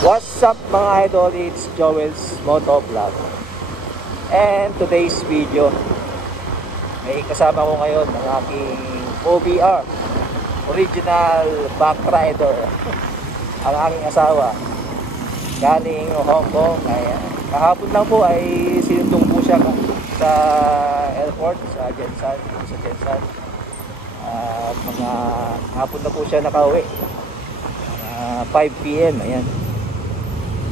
What's up mga idol, it's Joel's Motovlog. And today's video, may kasama ko ngayon ng aking OBR, original back rider. Ang aking asawa, galing Hong Kong. Kahapon lang po ay sinundong po siya sa airport, sa Jensan. Mga hapon na po siya nakauwi, 5 PM, ayan.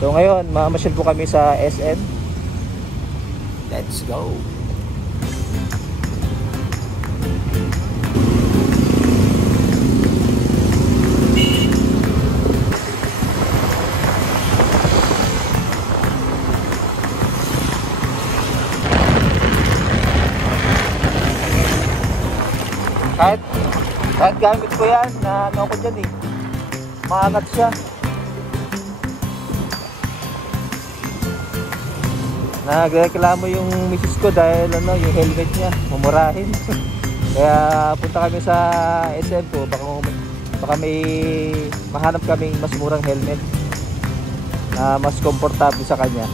So ngayon, mamasyal po kami sa SM. Let's go! Kahit gamit ko yan, na ano ko dyan eh, maangat siya. Nagreklamo yung misis ko dahil ano, yung helmet niya mumurahin. Kaya punta kami sa SM po, baka may mahanap kaming mas murang helmet na mas komportable sa kanya.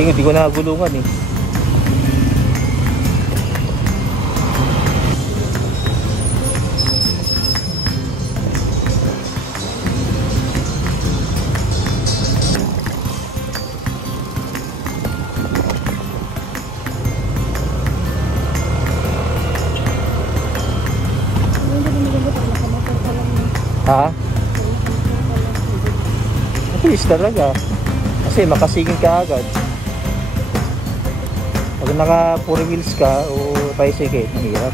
Hindi ko nakagulungan eh. Ha? Matiis talaga. Kasi makasingin ka agad. Pag naka 4 wheels ka o tricycle, mahirap.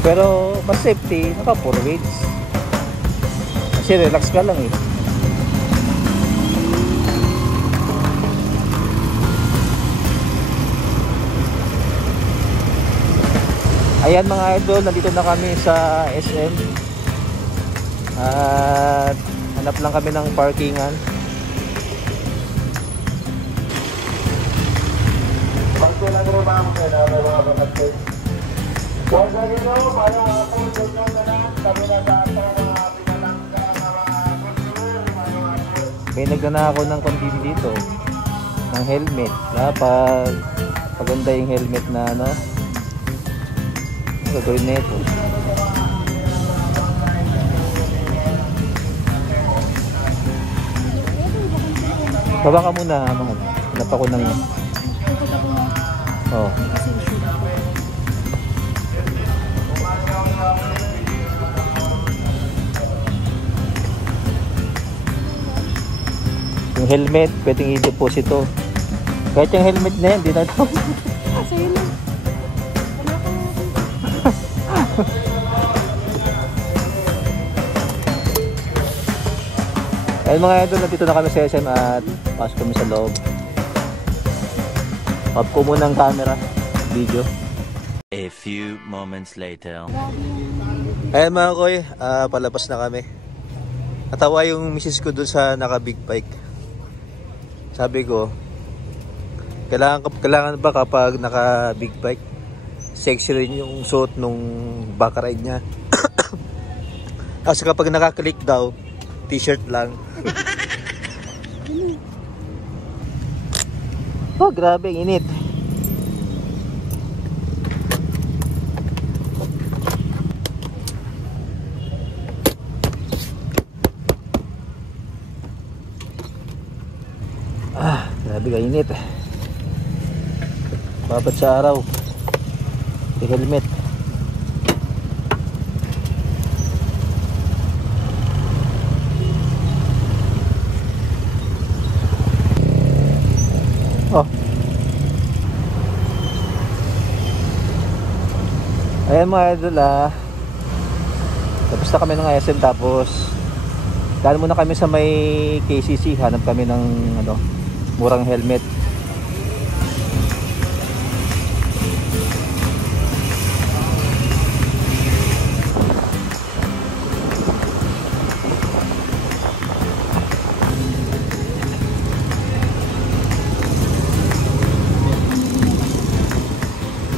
Pero mas safety naka 4 wheels. Kasi relax ka lang eh. Ayan mga idol, nandito na kami sa SM. At hanap lang kami ng parkingan. May nagdana ako ng kondin dito ng helmet. Dapat paganda yung helmet na ano, gagawin na ito. Baba ka muna mahal. Hanap ako ng oh. Yung helmet, pwedeng i-deposito. Kahit yung helmet na yan, di na ito. Sa'yo na. Ayun mga idol, nandito na kami sa SM at pasok kami sa loob. Off ko muna ang camera, video. A few moments later. Ayun mga koy, palabas na kami. Natawa yung misis ko dun sa naka big bike. Sabi ko, kailangan ba kapag naka big bike, sexy rin yung suot nung back ride niya. Kasi kapag naka-click daw, t-shirt lang. Oh, grabe, init. Grabe kainit. Babat sa araw. Di helmet. Oh. Ayan mga idol tapos na kami ng SM, tapos dahil muna kami sa may KCC, hanap kami ng murang helmet.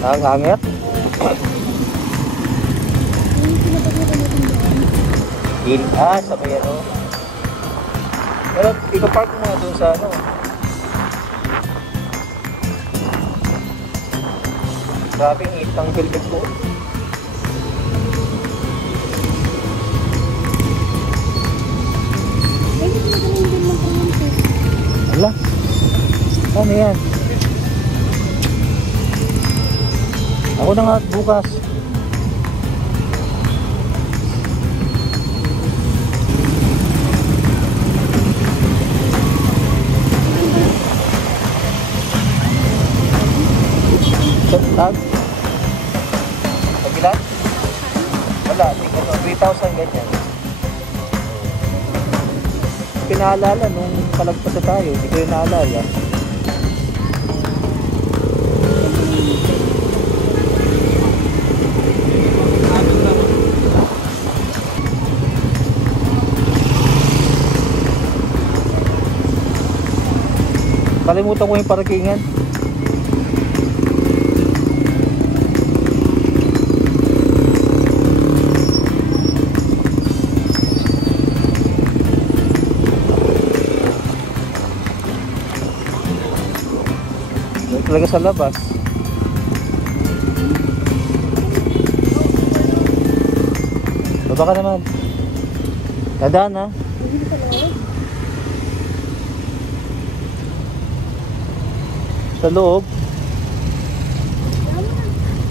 Ang hangit. Sa may pero ipapark mo nga doon sa grabe ang itang helmet ko. Ala, ano yan? Ako na nga bukas. Tag? Pagilan? Wala, 3,000 ganyan. Pinaalala nung kalagpas na tayo, hindi ko yung naalala. Kalimutan ko yung parkingan. Talaga sa labas. Baba ka naman. Dadaan ha. Sa loob.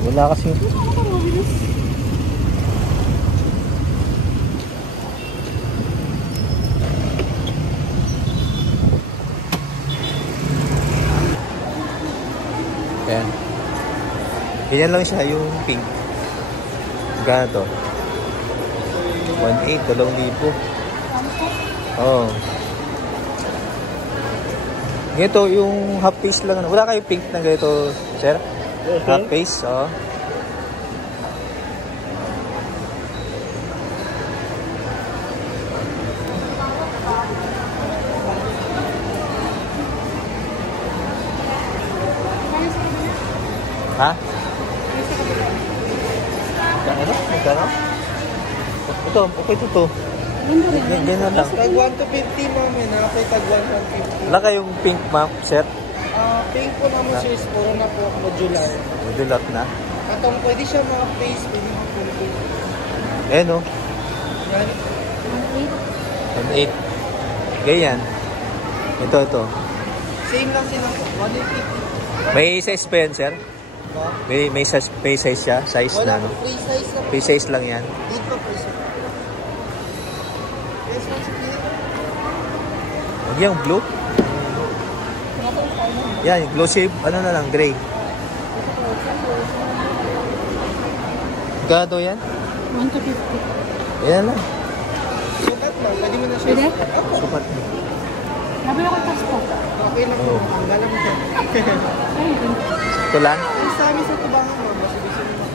Wala kasi. Ayan. Ganyan lang siya, yung pink. Gano to? 1,800, 2,000. Oo. Ganito, yung half face lang. Wala kayo pink na ganito, sir? Half face, oo. Ha? Ano? Magkano? Ito, okay ito. Ganyan na lang. Tag 1 to 50 ma'am, nakapay tag 1 to 50. Wala kayong pink ma'am, sir? Pink po naman siya is puro na po modular. Modular na? Atong pwede siya mga face, pwede mga full face. Eh no? Yan. 1,800. Ganyan. Ito. Same lang sila po, 150. May size pa yan, sir? May size siya? Size Wala, na, no? free size lang. Free size lang yan. Dito free size. Yes, once again. Hindi yung blue? Yan, yung glow shape, ano na lang, gray. Gado yan? 1 to 50. Yan lang. Sukat ba? Pwede mo na siya. Pwede? Ako. Sukat. Sabi ako tas po. Okay na po. Ang galang mo siya. Ito lang? Ang sa amin sa tubangan mo. Mas gusto mo.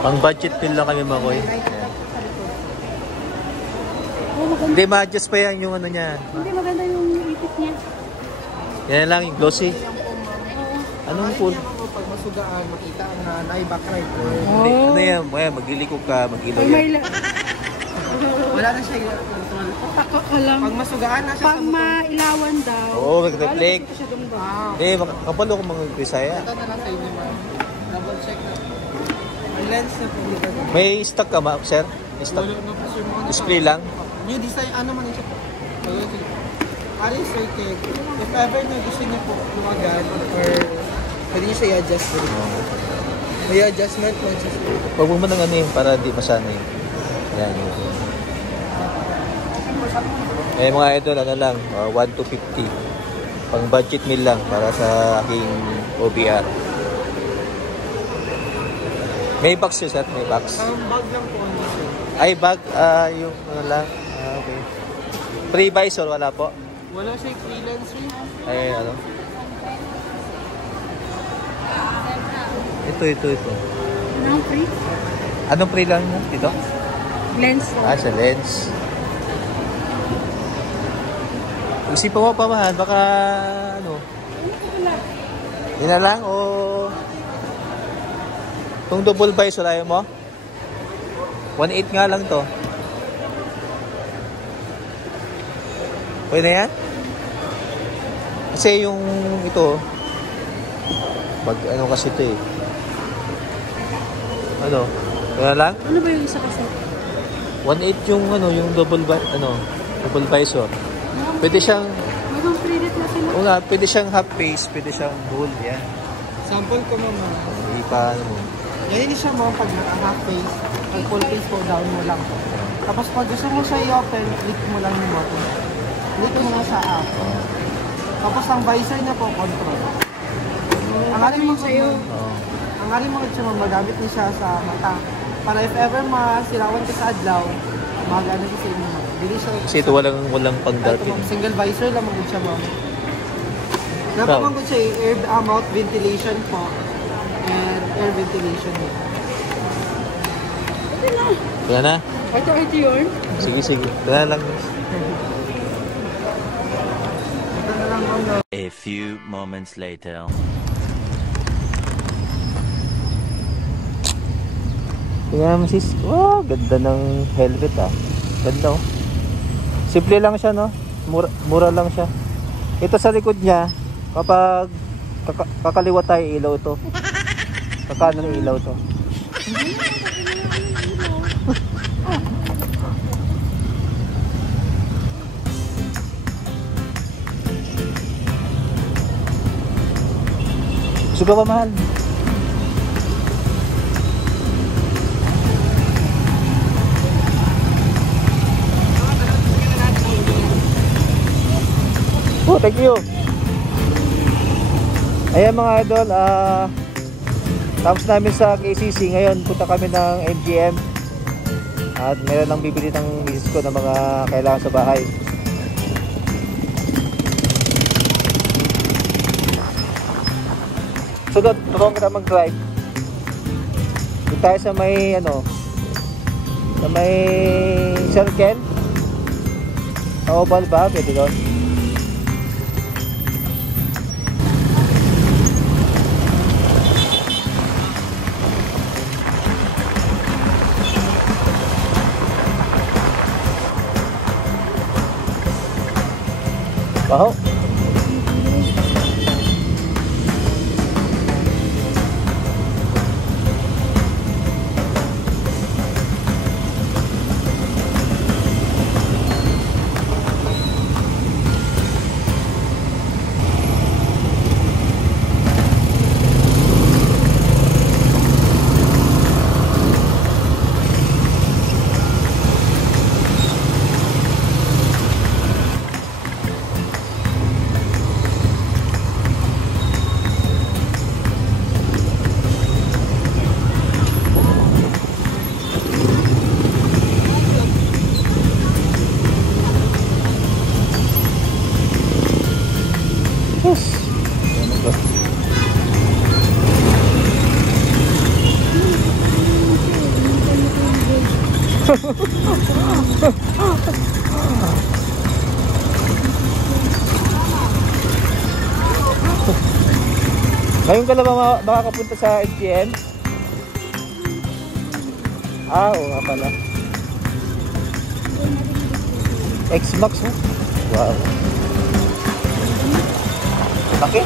Pang budget meal lang kami, Makoy. Hindi, ma-adjust pa yan yung ano niya. Hindi, maganda yung ipit niya. Yan lang, yung glossy. Anong pool? Pag masugaan, makita ang naibakright. Hindi, ano yan? Magliliko ka, mag-ilaw Pag may yan. Wala na siya yung control. alam. Pag masugaan na siya Pag mailawan daw. Oo, mag-reflect. Siya doon ba? Eh, kapalo ko mga Bisaya. Ito na lang sa inyo, ma'am. Double check na. lens na po. May stock ka ma, sir? May stock? Wala na po sir mga Display lang? New design, ano man siya po. Ari sir, if ever na gusto niyo po lumagan or pwede niyo siya i-adjust po. May adjustment lang siya. Huwag mo nang ano yung para di masanay. Yan yun. Eh mga idol, ano lang, 1 to 50. Pang budget meal lang para sa aking OBR. May box yun, sir? May box? Bag lang po ano sir. Ay, bag, yung ano lang. Okay. Free visor, wala po? Wala siya freelance rin. Ay, ano? Ito. Anong free? Anong free lang yun? Dito? Lens. Sa lens. Isipan mo pa man, baka ano? Yun na lang o itong double visor ayaw mo? 1.8 nga lang to. Pwede na yan? Kasi yung ito pag ano kasi ito eh. Ano? Kaya lang? Ano ba yung isa kasi? 1.8 yung ano, yung double visor. Pwede siyang Magong free rate na sila. oo nga, pwede siyang half face, pwede siyang whole, yan. Sample ko mama. Hindi pa ano mo. Yan hindi siya mo pag naka-half face, pag full face po down mo lang. Tapos pag gusto mo siya i-open, click mo lang yung button. Click mo na siya up. Tapos ang visor na po, control. Ang aling mo sa'yo. Oo. Ang aling mo siya magamit niya siya sa mata. Para if ever masirawan ka sa adlaw, magano siya sa inyo. Dili siya. Kasi ito walang pang-darken. Single visor lang mo siya ma'am. Wow. Napamang siya air mouth ventilation po and air ventilation. Kaya na? Ito yun. Sige. Kaya lang. Ito na lang ano. A few moments later. Kaya sis, wow, ganda ng helmet ah. Ganda oh. Simple lang siya no. Mura lang siya. Ito sa likod niya, kapag kakaliwa tayo ilaw to. Kakanan ilaw to. Suga pa mahal. Oh, thank you. Ayan mga idol, tapos namin sa KCC. Ngayon punta kami ng MGM at meron lang bibili ng misis ko ng mga kailangan sa bahay. So turuan kita mag-drive. Dito tayo sa may ano, sa may circle, sa oval ba? Pwede doon. Baho. Ngayon ka na ba makakapunta sa MGM? Oo nga pala. X-Max mo? Wow. Laki?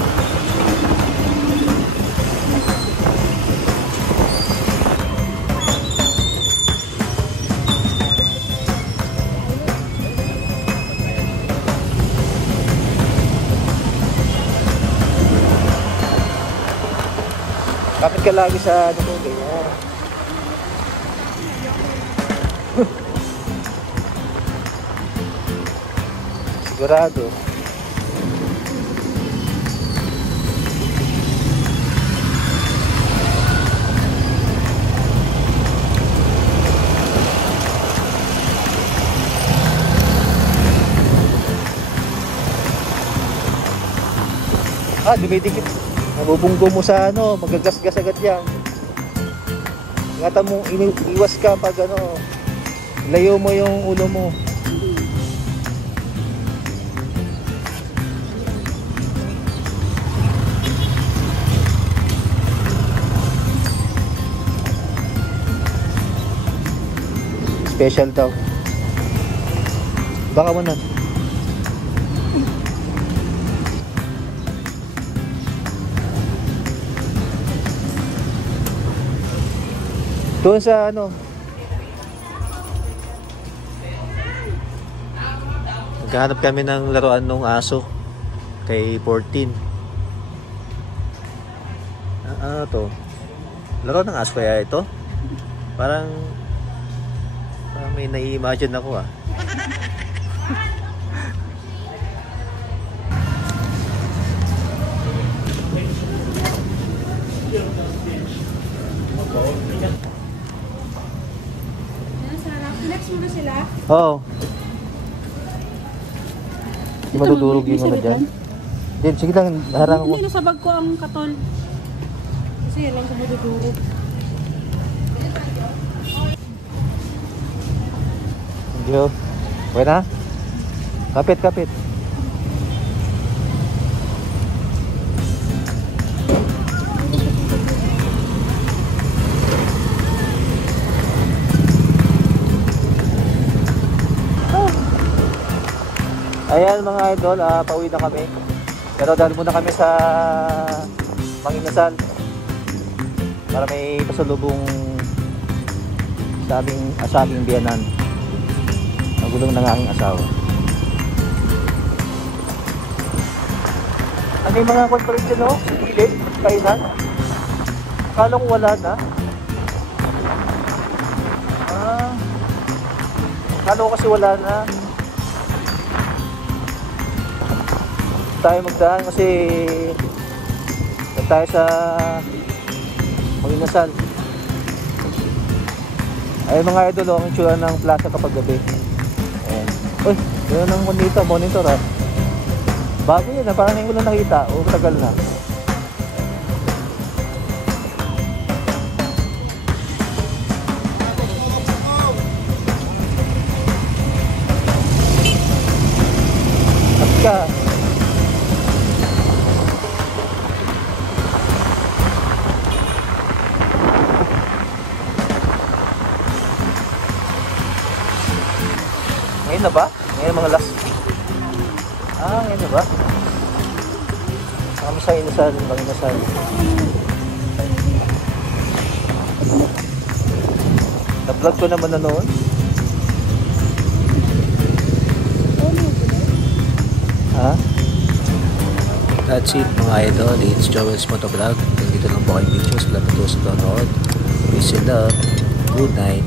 ka lagi sa ano mo, ganyan. Sigurado. Dumidikit. Nabubunggo mo sa ano, magagasgas agad yan. Ingatan mo, iwas ka pag ano, layo mo yung ulo mo. Special daw. Baka mo na. Doon sa ano, naghahanap kami ng laruan ng aso kay 14. Ano to? Laro ng aso kaya ito? Parang may nai-imagine ako ah. Relax muna sila. Oo. Di madudurog yung ano dyan? Din, sige lang, naharang ako. Hindi, nasa bag ko ang katol. Kasi yan lang sa madudurog. Hindi oh. Okay na? Kapit, kapit. Ayan mga idol, pauwi na kami. Pero dahil muna kami sa Manginasal para may pasalubong sa aming biyanan. Ang gulong ng aking asawa. Ano yung mga conference no? Gilid? Kainan? Akala ko wala na. Akala ko kasi wala na. Tayo magdaan kasi tayo sa Manginasal. Ay mga idol, ang itsura ng plaza kapag gabi. Ayan. Uy, gano'n ang monitor ah. Bago yun ah, parang ngayon ko lang nakita. O, tagal na. At ka. Ngayon na ba? Ngayon mga last. Ngayon na ba? Kami sa Manginasal. Na-vlog ko naman na noon. Ha? That's it mga idol. It's Joel's Motovlog. Dito lang po kayong videos. Salamat po sa panonood. Peace and love. Good night.